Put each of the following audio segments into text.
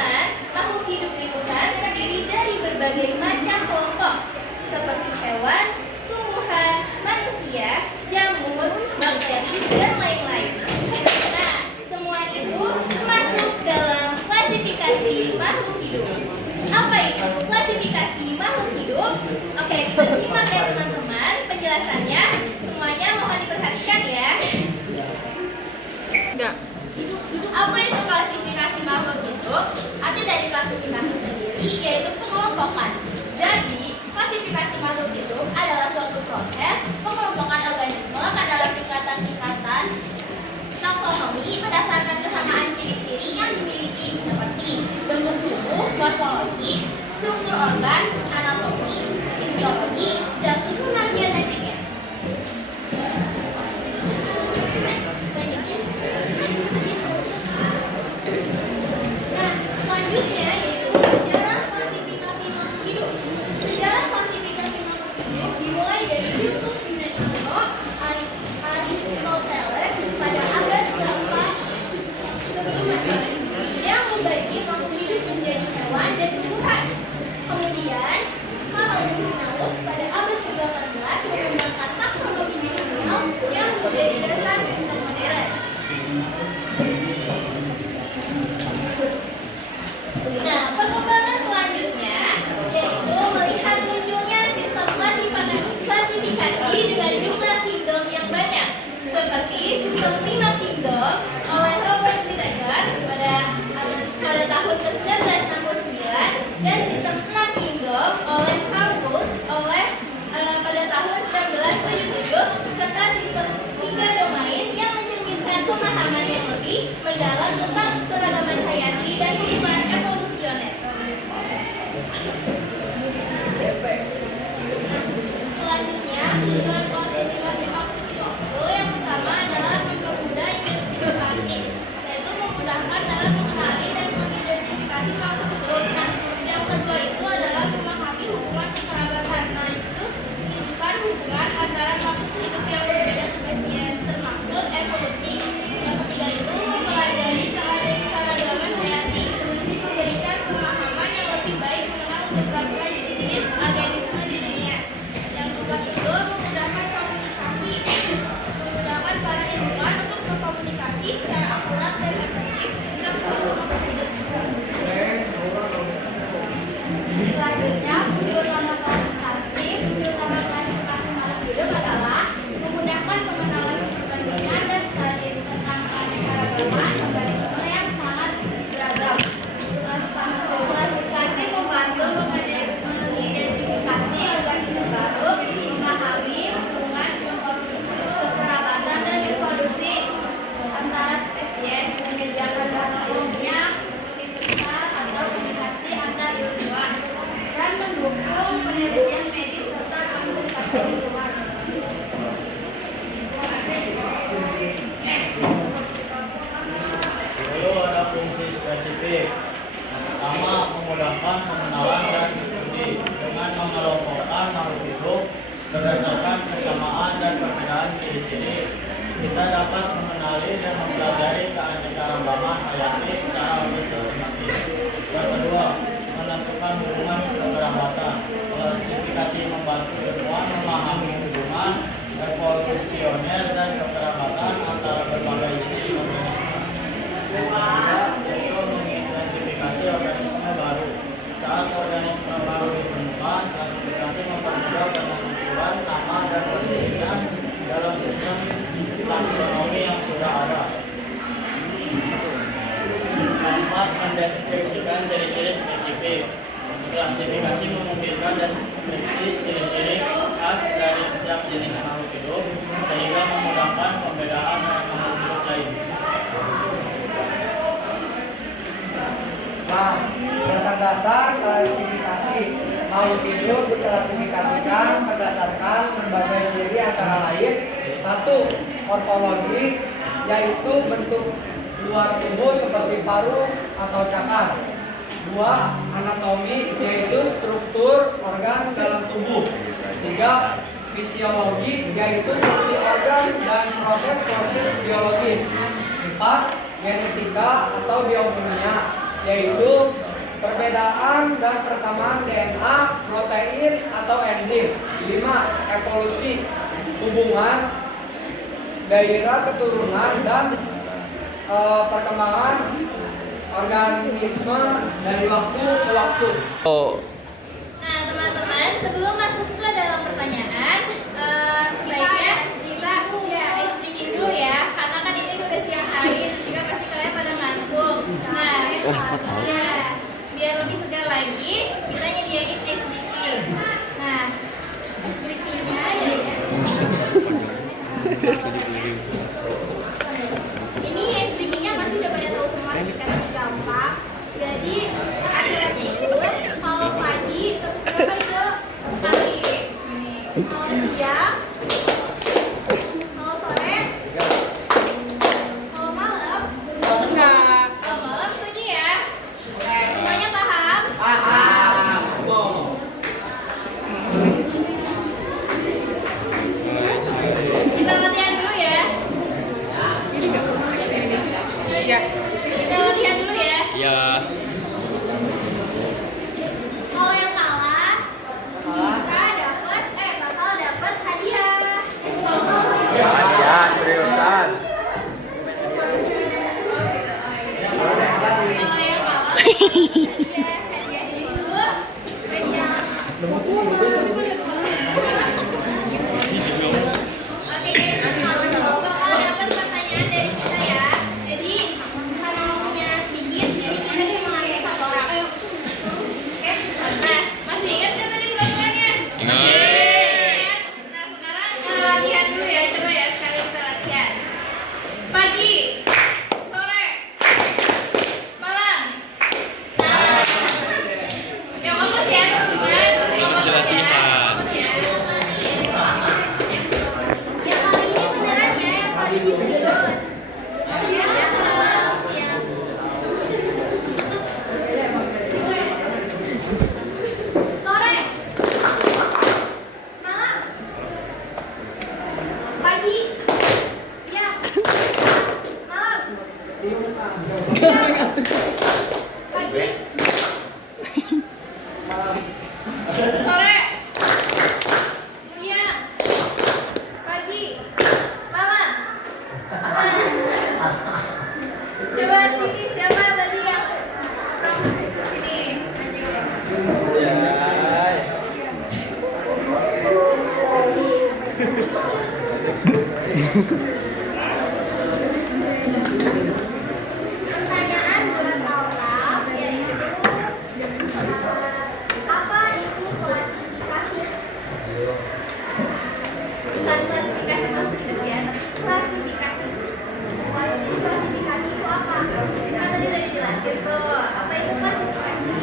teman-teman, makhluk hidup itu kan terdiri dari berbagai macam kelompok seperti hewan, tumbuhan, manusia, jamur, bakteri, dan lain-lain. Nah, semua itu termasuk dalam klasifikasi makhluk hidup. Apa itu klasifikasi makhluk hidup? Oke, kita simak ya teman-teman penjelasannya. Semuanya mohon diperhatikan ya. Apa itu klasifikasi makhluk hidup? Arti dari klasifikasi sendiri yaitu pengelompokan. Jadi, klasifikasi makhluk hidup adalah suatu proses pengelompokan organisme ke dalam tingkatan-tingkatan taksonomi berdasarkan kesamaan ciri-ciri yang dimiliki seperti bentuk tubuh, morfologi, struktur organ, anatomi, fisiologi, dan susunan genetiknya. Nah, selanjutnya yaitu sejarah klasifikasi makhluk hidup. Sejarah klasifikasi makhluk hidup dimulai dari filsuf Yunani kuno Aristoteles pada abad ke-4 sebelum Masehi yang membagi makhluk hidup menjadi hewan dan tumbuhan. Kemudian Karl Linnaeus pada abad ke-18 mengembangkan taksonomi binomial yang menjadi dasar sistem modern. Nah, perkembangan selanjutnya yaitu melihat munculnya sistem klasifikasi dengan jumlah kingdom yang banyak, seperti sistem 5 kingdom oleh Robert Whittaker pada tahun ke-1969 dan sistem 6 kingdom oleh Karl Woolf pada tahun 1977 serta sistem 3 domain yang mencerminkan pemahaman yang lebih mendalam tentang keragaman hayati dan hubungan evolusioner. Selanjutnya, tujuan klasifikasi makhluk hidup itu yang pertama adalah mempermudah identifikasi, yaitu memudahkan dalam mengenali dan mengidentifikasi makhluk hidup. Nah, yang kedua itu adalah memahami hubungan kekerabatan. Nah, itu menunjukkan hubungan antara makhluk hidup yang berbeda spesies, termasuk evolusi. Yang ketiga itu mempelajari keanekaragaman hayati, seperti memberikan pemahaman yang lebih baik mengenal beberapa jenis organisme di dunia. Yang keempat itu memudahkan komunikasi, memudahkan para ilmuwan untuk berkomunikasi secara akurat dan efektif tentang suatu makhluk hidup. Selanjutnya, fungsi utama klasifikasi makhluk hidup adalah memudahkan pengenalan perbandingan dan studi tentang keanekaragaman organisme yang sangat beragam. Klasifikasi membantu mengidentifikasi organisme baru, memahami hubungan kekerabatan dan evolusi antara spesies, menyediakan bahasa ilmiah, universitas atau komunikasi antar ilmuwan, dan mendukung penelitian medis serta konservasi lingkungan. Lalu ada fungsi spesifik. Yang pertama, memudahkan pengenalan dan studi dengan mengelompokkan makhluk hidup berdasarkan kesamaan dan perbedaan ciri-ciri. Kita dapat mengenali dan mempelajari keanekaragaman hayati secara lebih sistematis. Yang kedua, menentukan hubungan kekerabatan. Klasifikasi membantu ilmuwan memahami hubungan evolusioner dan kekerabatan antara berbagai jenis organisme. Yang ketiga, yaitu mengidentifikasi organisme baru. Saat organisme baru ditemukan, klasifikasi mempermudah penentuan nama dan pendirian dalam sistem taksonomi yang sudah ada. Keempat, mendeskripsikan ciri-ciri spesifik. Klasifikasi memungkinkan deskripsi ciri-ciri khas dari setiap jenis makhluk hidup sehingga memudahkan pembedaan makhluk hidup lain. Nah, dasar-dasar klasifikasi makhluk hidup diklasifikasikan berdasarkan berbagai ciri antara lain. 1. Morfologi, yaitu bentuk luar tubuh seperti paru atau cakar. 2. Anatomi, yaitu struktur organ dalam tubuh. 3. Fisiologi, yaitu fungsi organ dan proses-proses biologis. 4. Genetika atau biokimia, yaitu perbedaan dan persamaan DNA, protein atau enzim. 5. Evolusi, hubungan daerah keturunan dan perkembangan organisme dari waktu ke waktu. Nah, teman-teman, sebelum masuk ke dalam pertanyaan, sebaiknya kita sedikit dulu ya, karena kan ini udah siang hari, juga pasti kalian pada ngantuk. Nah, ya, biar lebih segar lagi, kita nyediain es dikit. Nah, es dikitnya ya. Ini es dikitnya pasti udah pada tahu semua sih, karena gampang. Jadi hati-hati itu kalau pagi berapa itu sekali, kalau siang, kalau sore, kalau malam, kalau malam sunyi ya. Semuanya paham? Kita latihan dulu ya. Kita latihan dulu ya. Ya. Kalau yang kalah, bakal dapat hadiah. Ya, seriusan. Kalau yang kalah, hadiah itu spesial. Oke guys, kalau bakal dapat pertanyaan dari kita ya. Jadi karena waktunya sedikit, jadi kita cuma ngambil satu orang. Oke? Nah, masih ingat kan tadi pertanyaannya? Ingat. Masih ingat? Nah, sekarang latihan dulu ya. Coba ya, sekali kita latihan. Pagi, sore, malam. Nah, yang fokus ya teman-teman. Fokus ya. Fokus ya. Yang kali ini beneran ya, yang kali ini serius. Siap. Sore, malam, pagi, siang, malam, siang, pagi, sore, siang, pagi, malam. Coba sini siapa tadi yang ini maju. Pertanyaan buat Aura yaitu apa itu klasifikasi? Bukan klasifikasi makhluk hidup ya, tapi klasifikasi. Klasifikasi itu apa? Kan tadi udah dijelasin tuh, apa itu klasifikasi?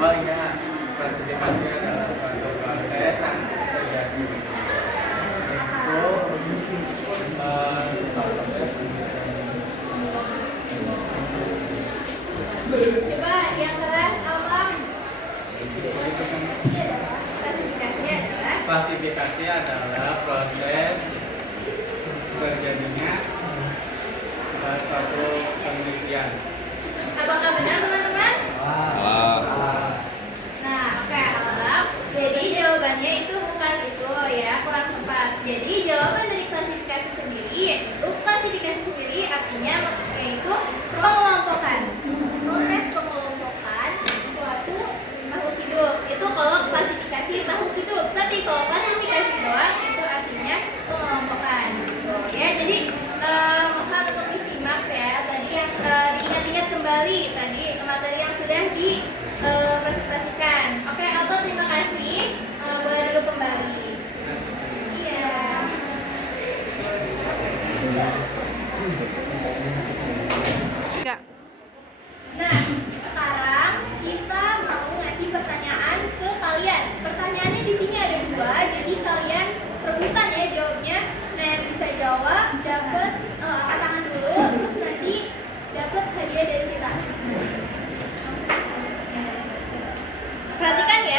Oh iya, klasifikasi adalah suatu proses yang terjadi. Coba yang keras Alam. Klasifikasi adalah proses terjadinya suatu penelitian. Apakah benar teman-teman? Nah, oke Alam. Jadi jawabannya itu bukan itu ya, kurang tepat. Jadi jawaban dari klasifikasi sendiri yaitu klasifikasi sendiri artinya yaitu pengelompokan. Proses pengelompokan suatu makhluk hidup itu kalau klasifikasi makhluk hidup. Tapi kalau klasifikasi doang itu artinya pengelompokan. Gitu ya. Jadi mohon untuk disimak ya. Tadi yang diingat-ingat kembali tadi kemarin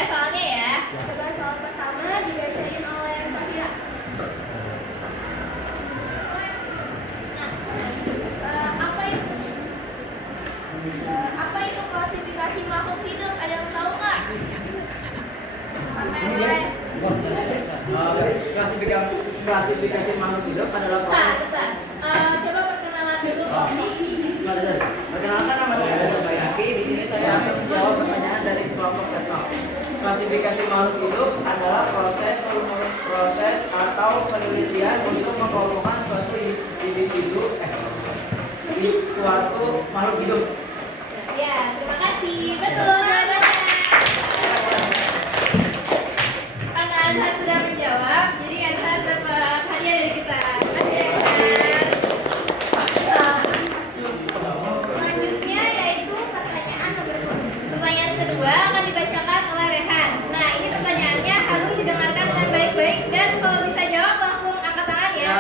ya soalnya ya. Coba soal pertama dibacain oleh Safira. Apa itu klasifikasi makhluk hidup? Ada yang tahu nggak? Apa yang mulai? Klasifikasi makhluk hidup adalah Bentar. Coba perkenalan dulu. Perkenalkan, nama saya Dr. Bayaki. Di sini saya akan menjawab pertanyaan dari kelompok tekno. Klasifikasi makhluk hidup adalah proses atau penelitian untuk mengelompokkan suatu individu suatu makhluk hidup. Ya, terima kasih. Betul jawabannya. Karena Azhar sudah menjawab, jadi Azhar dapat hadiah dari kita. Terima kasih ya, Azhar. Selanjutnya yaitu pertanyaan nomor 2. Pertanyaan kedua akan dibacakan oleh Rehan. Nah, ini pertanyaannya harus didengarkan dengan baik-baik dan kalau bisa jawab langsung angkat tangan ya.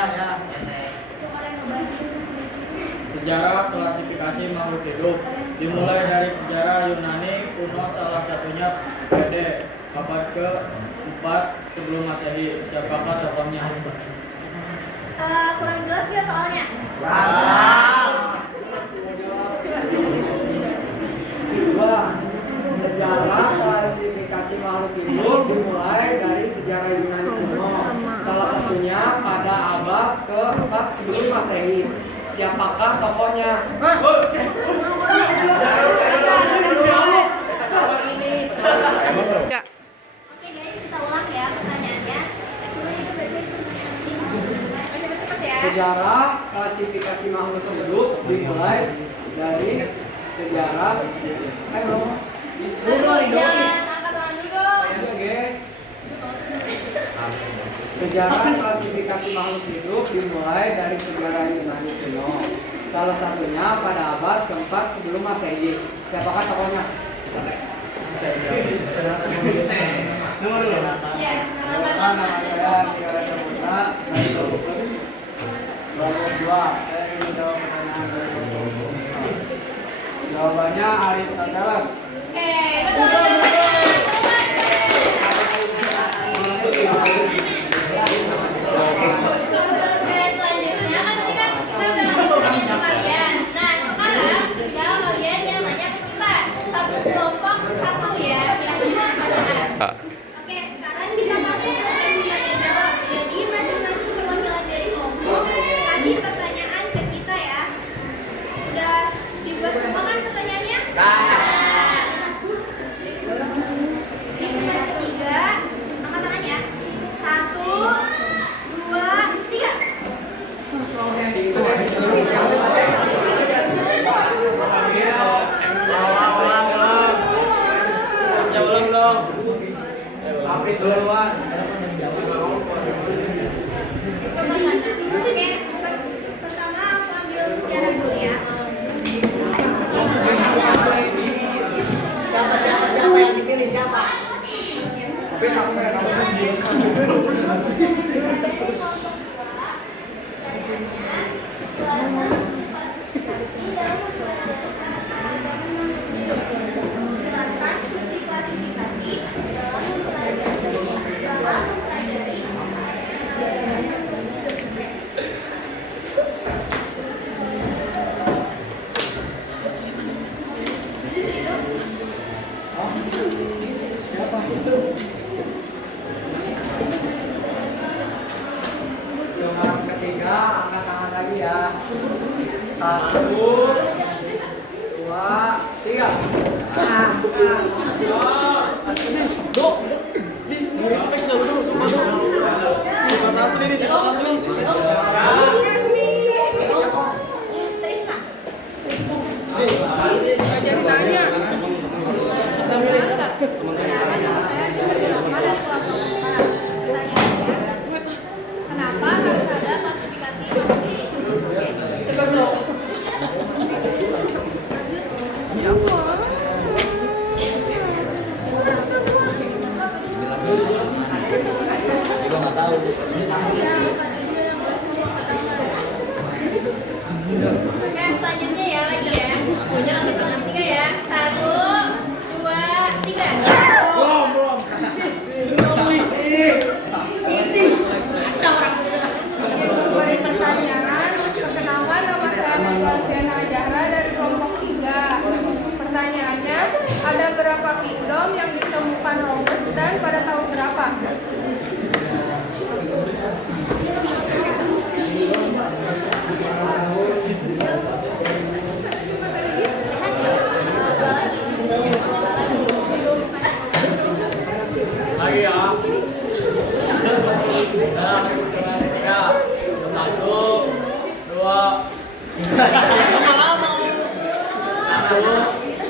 Sejarah klasifikasi makhluk hidup dimulai dari sejarah Yunani kuno, salah satunya pada abad ke-4 sebelum Masehi. Siapakah tokohnya? Kurang jelas ya soalnya. Dua, sejarah klasifikasi makhluk hidup dimulai dari sejarah Yunani kuno. Salah satunya pada abad ke-4 sebelum Masehi. Siapakah tokohnya? Oke guys, kita ulang ya pertanyaannya. Coba kita bacain pertanyaannya. Cepet-cepet ya. Sejarah klasifikasi makhluk hidup dimulai dari sejarah. Ayo. Jangan angkat tangan dulu dong. Sejarah klasifikasi makhluk hidup dimulai dari sejarah Yunani kuno. Salah satunya pada abad ke-4 sebelum Masehi. Siapakah tokohnya? Nomor dulu. Ya, Nama saya Tiara Saputra dari kelompok 2. Saya ingin menjawab pertanyaan dari kelompok 2. Jawabannya Aristoteles. Oke, betul. Oke, selanjutnya kan tadi kan kita udah ngasih pertanyaan ke kalian. Nah, sekarang tinggal kalian yang nanya ke kita. Satu kelompok satu ya, kira-kira pertanyaan. Oke, sekarang kita masuk ke sesi tanya jawab. Jadi masing-masing perwakilan dari kelompok kasih pertanyaan ke kita ya. Udah dibuat semua kan pertanyaannya? Hitungan ketiga, angkat tangan ya. 1, 2, 3. Apit duluan. Oke, pertama aku ambil Tiara dulu ya. Siapa yang dipilih siapa? Apit aku Jelaskan fungsi klasifikasi dalam mempelajari Yang ketiga, angkat tangan lagi ya. 1, 2, 3. Trisna. Kenapa harus ada klasifikasi makhluk hidup? Oke, selanjutnya ya lagi ya. Dalam hitungan ketiga ya. 1, 2, 3. berapa kingdom yang ditemukan Roberts dan pada tahun berapa? Lagi ya. Dalam hitungan 3, 1, 2, 1,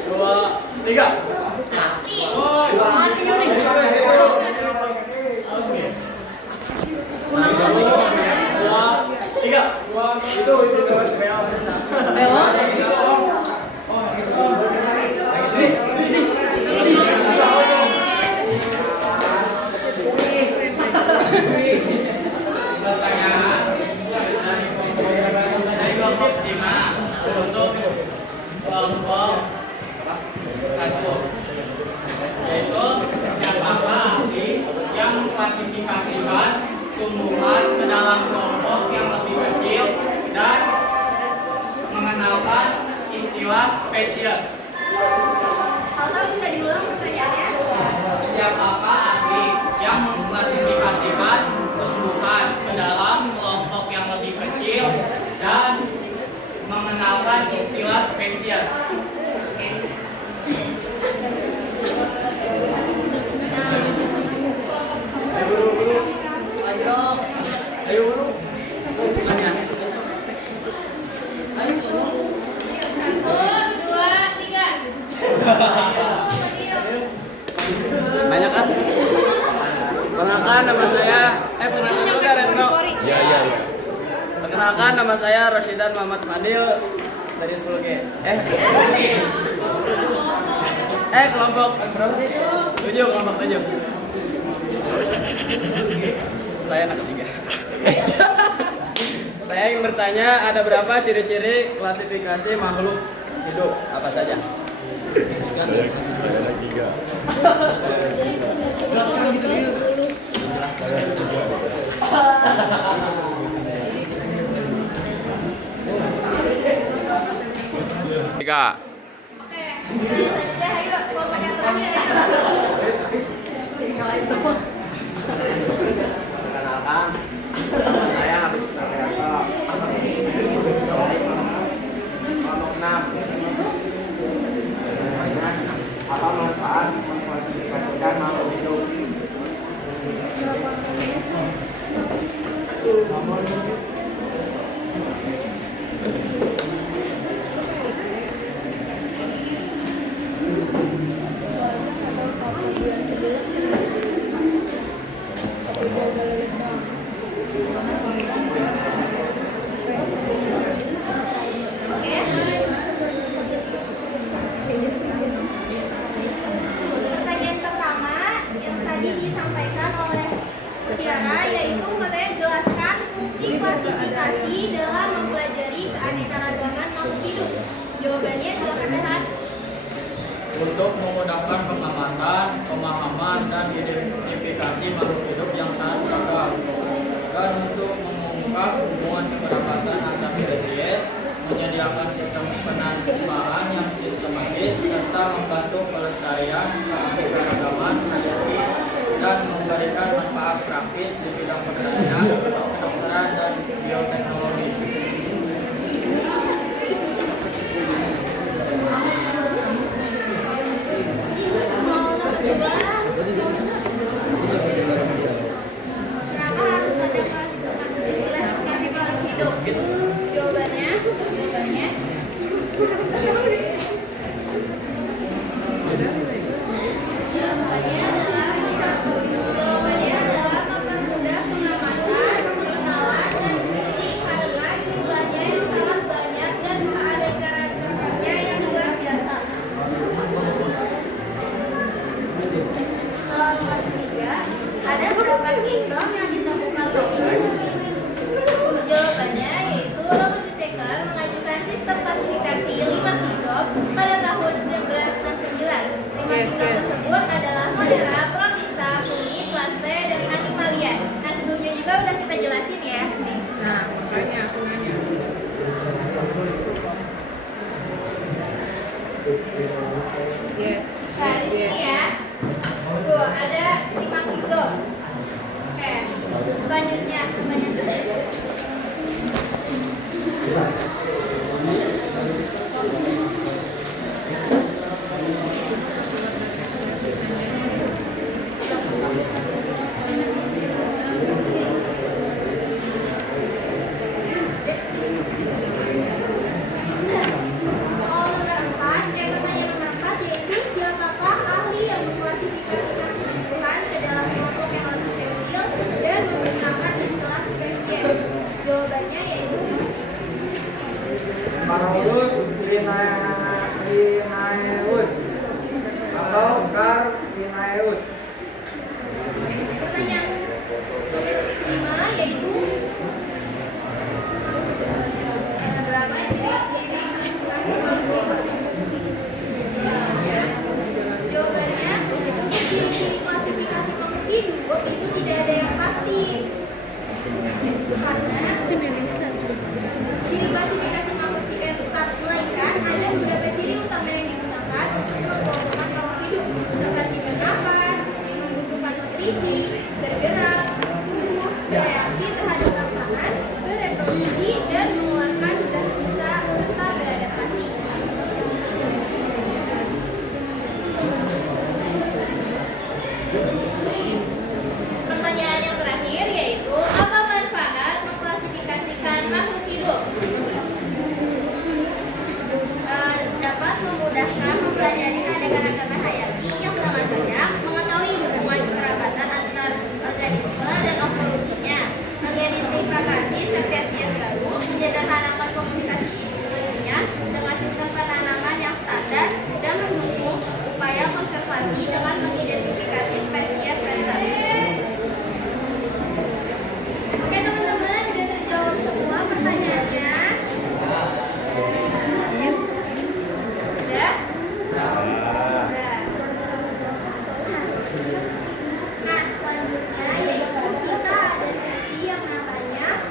2, 3. Pertanyaan dari kelompok 5 untuk kelompok 1, yaitu siapakah ahli yang mengklasifikasikan tumbuhan ke dalam kelompok yang lebih kecil dan mengenalkan istilah spesies. Atau bisa diulang pertanyaannya? Siapakah ahli yang mengklasifikasikan tumbuhan ke dalam kelompok yang lebih kecil dan mengenalkan istilah spesies? Banyak kan? Perkenalkan nama saya perkenalkan dulu kan Retno. Iya. Perkenalkan nama saya Rosyidan Muhammad Fadil dari 10G. Kelompok berapa sih? 7, kelompok 7. Saya anak ketiga. Saya ingin bertanya, ada berapa ciri-ciri klasifikasi makhluk hidup? Apa saja? Ada 3. Tiga. Oke, selanjutnya ayo kelompok yang terakhir ayo. Perkenalkan, nama saya Habis Putranto. Kelompok 6. Apa manfaat mengklasifikasikan makhluk hidup? Pertanyaan pertama yang tadi disampaikan oleh Tiara yaitu katanya jelaskan fungsi klasifikasi dalam mempelajari keanekaragaman makhluk hidup. Jawabannya silakan Rehan. Untuk memudahkan pengamatan, pemahaman, dan identifikasi makhluk hidup yang sangat beragam, dan untuk mengungkap hubungan kekerabatan antar spesies, menyediakan sistem penanaman yang sistematis, serta membantu pelestarian keanekaragaman hayati dan memberikan manfaat praktis di bidang pertanian, kedokteran, dan bioteknologi. Kenapa harus ada klasifikasi makhluk hidup? Jawabannya adalah mempermudah pengamatan, pengenalan, dan studi karena jumlahnya yang sangat banyak dan keanekaragamannya yang luar biasa. Nomor 3, ada berapa kingdom yang ditemukan Robert? Jawabannya yaitu Robert Whittaker mengajukan sistem klasifikasi 5 kingdom pada tahun 1969. 5 kingdom tersebut adalah Monera, Protista, Fungi, Plantae, dan Animalia. Nah sebelumnya juga udah kita jelasin ya. Nah, makanya aku nanya. Yes. Nah, di Lima yaitu berapa ciri-ciri masing-masing jawabannya ciri-ciri klasifikasi makhluk hidup itu tidak ada yang pasti karena ciri klasifikasi makhluk hidup melainkan ada beberapa ciri utama yang digunakan untuk mengelompokkan makhluk hidup seperti bernafas, membutuhkan nutrisi, bergerak, tumbuh, bereaksi terhadap pasangan, bereproduksi, dan mengeluarkan zat sisa serta beradaptasi. Pertanyaan yang terakhir yaitu apa manfaat mengklasifikasikan makhluk hidup? Dapat memudahkan mempelajari keanekaragaman hayati yang sangat banyak, mengetahui hubungan kekerabatan antar organisme dan evolusinya, mengidentifikasi spesies baru, menyederhanakan komunikasi ilmiah dengan sistem penanaman yang standar, dan mendukung upaya konservasi dengan mengidentifikasi spesies rentan. Oke teman-teman, sudah terjawab semua pertanyaannya. Sudah? Sudah. Nah, selanjutnya yaitu kita ada sesi yang namanya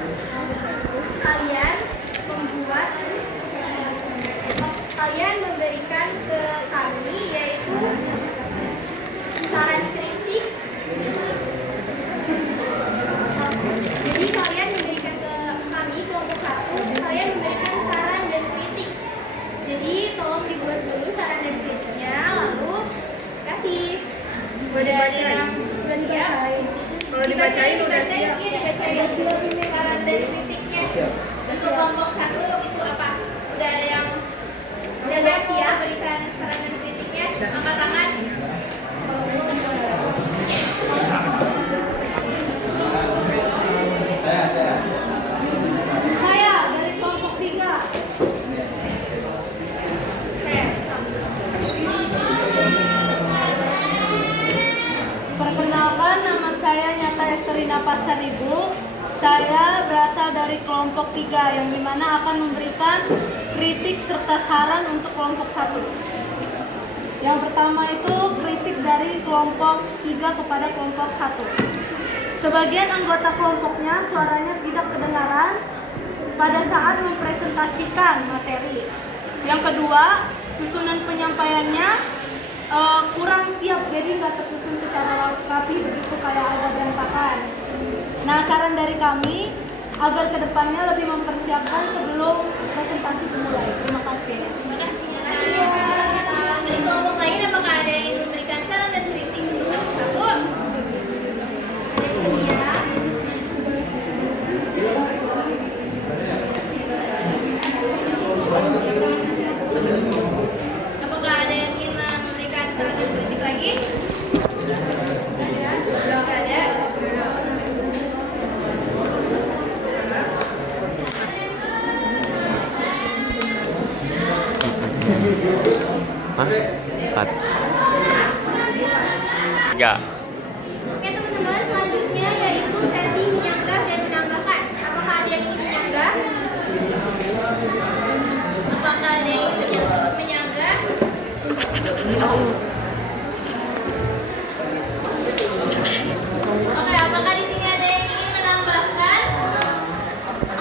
kalian memberikan ke kami yaitu saran kritik. Jadi kalian memberikan ke kami kelompok 1, kalian memberikan saran dan kritik. Jadi tolong dibuat dulu saran dan kritiknya, lalu kasih. Udah ada yang udah siap? Kalau dibacain udah siap. Iya, dibacain saran dan kritiknya. Untuk kelompok 1 itu apa? Udah ada yang udah siap berikan saran dan kritiknya? Angkat tangan. Saya dari kelompok 3. Perkenalkan, nama saya Nyata Esterina Pasaribu. Saya berasal dari kelompok 3 yang dimana akan memberikan kritik serta saran untuk kelompok 1. Yang pertama itu kritik dari kelompok 3 kepada kelompok 1. Sebagian anggota kelompoknya suaranya tidak kedengaran pada saat mempresentasikan materi. Yang kedua, susunan penyampaiannya kurang siap, jadi nggak tersusun secara rapi begitu kayak agak berantakan. Nah, saran dari kami agar kedepannya lebih mempersiapkan sebelum presentasi dimulai. Terima kasih. Terima kasih. Dari kelompok lain apakah ada yang ingin memberikan saran dan kritik untuk kelompok 1? Apakah ada yang ingin memberikan saran dan kritik lagi? Tidak ada. Ya. Oke teman-teman, selanjutnya yaitu sesi menyanggah dan menambahkan. Apakah ada yang ingin menyanggah? Apakah ada yang ingin menyanggah? Oke, apakah di sini ada yang ingin menambahkan?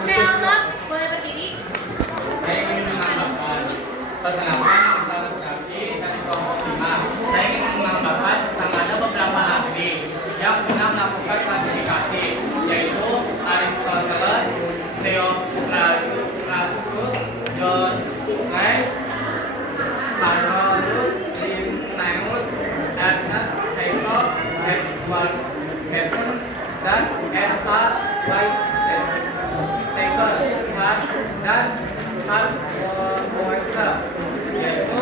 Oke, Allah boleh berdiri. Saya ingin menambahkan perkenalkan salah Jati dari kelompok 5. Saya ingin menambahkan tentang ada beberapa ahli yang pernah melakukan klasifikasi, yaitu Aristoteles, Theophrastus, John Gray, Carolus Linnaeus, Ernest Haeckel, Edward Hatton, dan R.A. Whittaker, dan Harvester, yaitu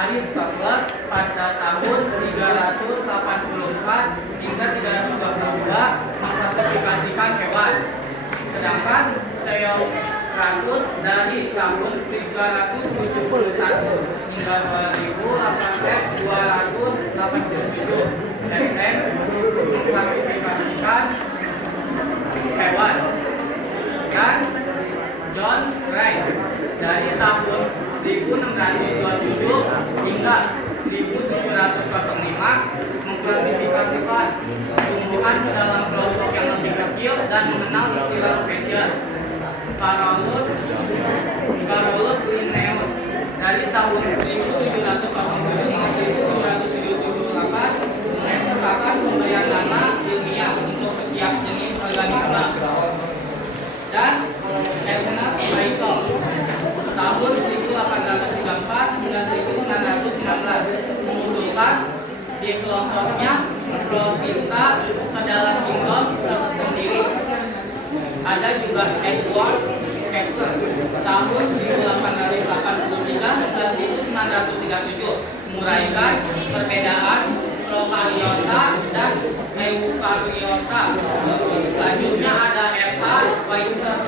Aristoteles pada tahun 384 hingga 322 mengklasifikasikan hewan, sedangkan Theophrastus dari tahun 371 hingga 287 SM mengklasifikasikan hewan. Dan John Gray dari tahun 1627 hingga 1705 mengklasifikasikan tumbuhan ke dalam kelompok yang lebih kecil dan mengenal istilah spesies. Carolus Linnaeus dari tahun 1787 hingga 1778 menetapkan pemberian nama ilmiah untuk setiap jenis organisme. Dan Ernest Haeckel tahun 1834 hingga 1919 mengusulkan di kelompoknya Protista ke dalam kingdom sendiri. Ada juga Edward Kepler tahun 1883 hingga 1937 menguraikan perbedaan prokariota dan eukariota. Selanjutnya ada Edward Whittaker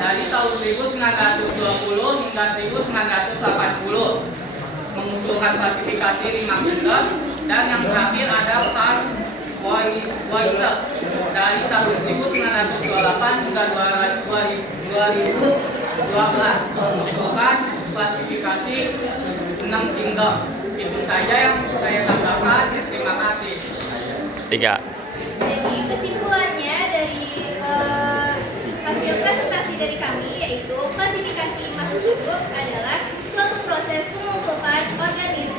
dari tahun 1920 hingga 1980 mengusulkan klasifikasi 5 gender. Dan yang terakhir ada Carl Weiser dari tahun 1928 hingga 2012 mengusulkan klasifikasi 6 kingdom. Itu saja yang saya tambahkan. Terima kasih. 3. Jadi kesimpulannya dari hasil presentasi dari kami yaitu klasifikasi makhluk hidup adalah suatu proses pengumpulan organisme